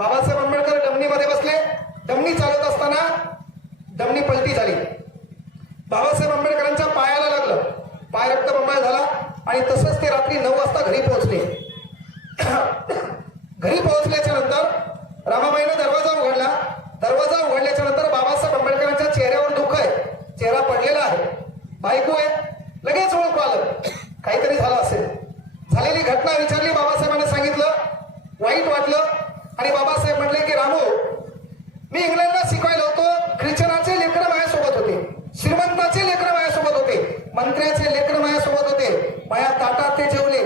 बाबासाहेब आंबेडकर डमणीमध्ये बसले. डमणी चालत असताना डमणी पलटी झाली. बाबासाहेब आंबेडकरांच्या पायाला लागलं. पाय रक्तबंबाळ झाला आणि तसंच ते रात्री नऊ वाजता घरी पोहोचले. घरी पोहोचल्याच्या नंतर रामाबाईनं दरवाजा उघडला. दरवाजा उघडल्याच्या नंतर बाबासाहेब आंबेडकरांच्या चेहऱ्यावर दुःख आहे. चेहरा पडलेला आहे. बायको आहे. लगेच ओळखू आलं. काहीतरी झालं असेल. झालेली घटना विचारली बाबासाहेबांना सांगितलं. वाईट वाटलं. आणि बाबासाहेब म्हटले की रामू मी इंग्लंडला शिकवायला होतो. ख्रिश्चनाचे लेकर माझ्यासोबत होते. श्रीमंताचे लेकर माझ्यासोबत होते. मंत्र्याचे लेकर माझ्यासोबत होते. माझ्या ताटात ते जेवले.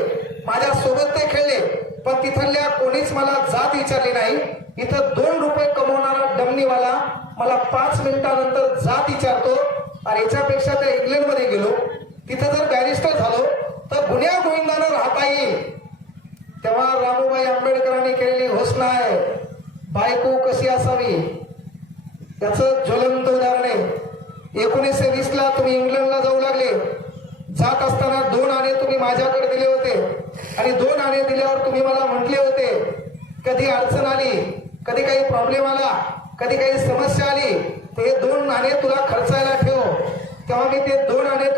माझ्या सोबत ते खेळले. पण तिथल्या कोणीच मला जात विचारली नाही. इथं दोन रुपये कमवणारा डमनीवाला मला पाच मिनिटानंतर जात विचारतो. आणि याच्यापेक्षा त्या इंग्लंडमध्ये गेलो. तिथं जर बॅरिस्टर झालो तर गुन्ह्या गोविंदानं राहता येईल. तेव्हा रामूबाई आंबेडकरांनी केलेली घोषणा आहे बायको कशी असावी? त्याचं ज्वलंत उदाहरण आहे. एकोणीसशे वीस ला तुम्ही इंग्लंडला जाऊ लागले. जात असताना दोन आणे तुम्ही माझ्याकडे दिले होते. आणि दोन आणे दिल्यावर तुम्ही मला म्हटले होते कधी अडचण आली कधी काही प्रॉब्लेम आला कधी काही समस्या आली ते दोन नाणे तुला खर्चायला ठेव. तेव्हा मी ते दोन आणे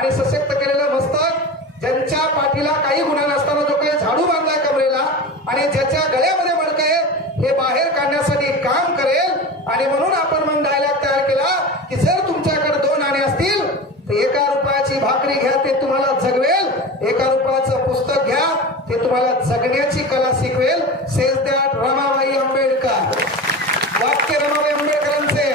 आणि सशक्त केलेलं मस्तक. ज्यांच्या पाठीला काही गुन्हा नसताना जो काही झाडू बांधलाय कमरेला आणि ज्याच्या गळ्यामध्ये मडक आहे हे बाहेर काढण्यासाठी काम करेल. आणि म्हणून आपण मग डायलॉग तयार केला की जर तुमच्याकडे दोन आणे असतील तर एका रुपयाची भाकरी घ्या ते तुम्हाला जगवेल. एका रुपयाचं पुस्तक घ्या ते तुम्हाला जगण्याची कला शिकवेल. सेज दॅट रमाबाई आंबेडकर वाक्य रमाबाई आंबेडकरांचे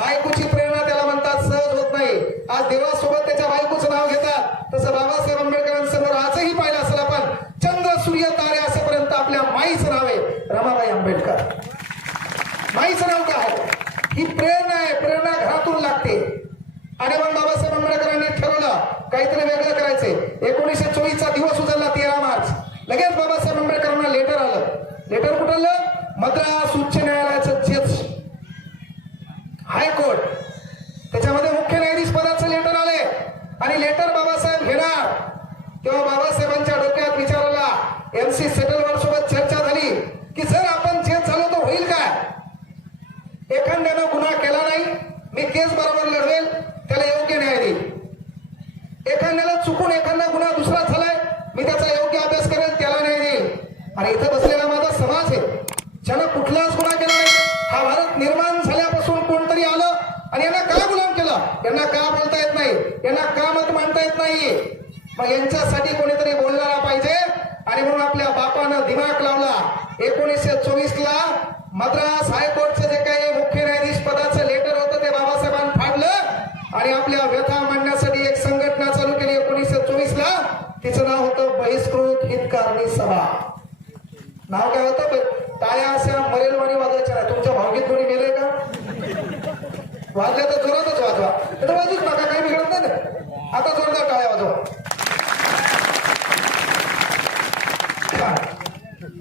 बायकोची प्रेरणा त्याला म्हणतात सहज होत नाही आज देवासोबत त्याच्या बायकोचं नाव घेतात तसं बाबासाहेब आंबेडकरांसमोर आजही पाहिलं असेल आपण चंद्र सूर्य तारे असेपर्यंत आपल्या माईचं नाव आहे रमाबाई आंबेडकर. माहीच नाव का आहे? ही प्रेरणा आहे प्रेरणा घरातून लागते. आणि मग बाबासाहेब आंबेडकरांनी ठरवलं काहीतरी वेगळं करायचंय. एकोणीसशे चोवीसचा दिवस उचलला तेरा मार्च. लगेच बाबासाहेब आंबेडकरांना लेटर आलं. लेटर कुठं आलं? मद्रास उच्च न्यायालयाचं जज हायकोर्ट. त्याच्यामध्ये मुख्य न्यायाधीश पदाचं लेटर आले आणि लेटर बाबासाहेब घेणार. तेव्हा बाबासाहेबांच्या डोक्यात विचाराला एम सी सेटलवर सोबत चर्चा झाली की जर आपण जेल झालो तर होईल काय एखाद्यानं गुन्हा केला नाही मी केस बरोबर लढवेल त्याला योग्य न्याय देईल एखाद्याला चुकून एखादा गुन्हा दुसरा झालाय मी त्याचा योग्य अभ्यास करेल त्याला न्याय देईल आणि इथं बसलेला माझा समाज आहे. ज्यानं कुठलाच गुन्हा केला नाही हा भारत निर्माण झाल्यापासून कोणतरी आलं आणि यांना का गुलाम केलं? यांना का बोलता येत नाही? यांना का मत मांडता येत नाही मग यांच्यासाठी कोणीतरी बोलणारा पाहिजे? आणि म्हणून आपल्या बापानं दिमाग लावला. एकोणीसशे चोवीस ला मद्रास हायकोर्टचं जे काही मुख्य न्यायाधीश पदाचं लेटर होतं ते बाबासाहेबांनी फाडलं आणि आपल्या व्यथा मांडण्यासाठी एक संघटना चालू केली एकोणीसशे चोवीस ला तिचं नाव होतं बहिष्कृत हितकारणी सभा नाव काय होतं? ताया टाळ्या मरेल वाणी वाजायच्या नाही. तुमच्या भावगीत कोणी गेले का? वाजल्या तर जोरातच वाजवा. तर वाजूच नका काही बिघडत नाही ना. आता जोरदार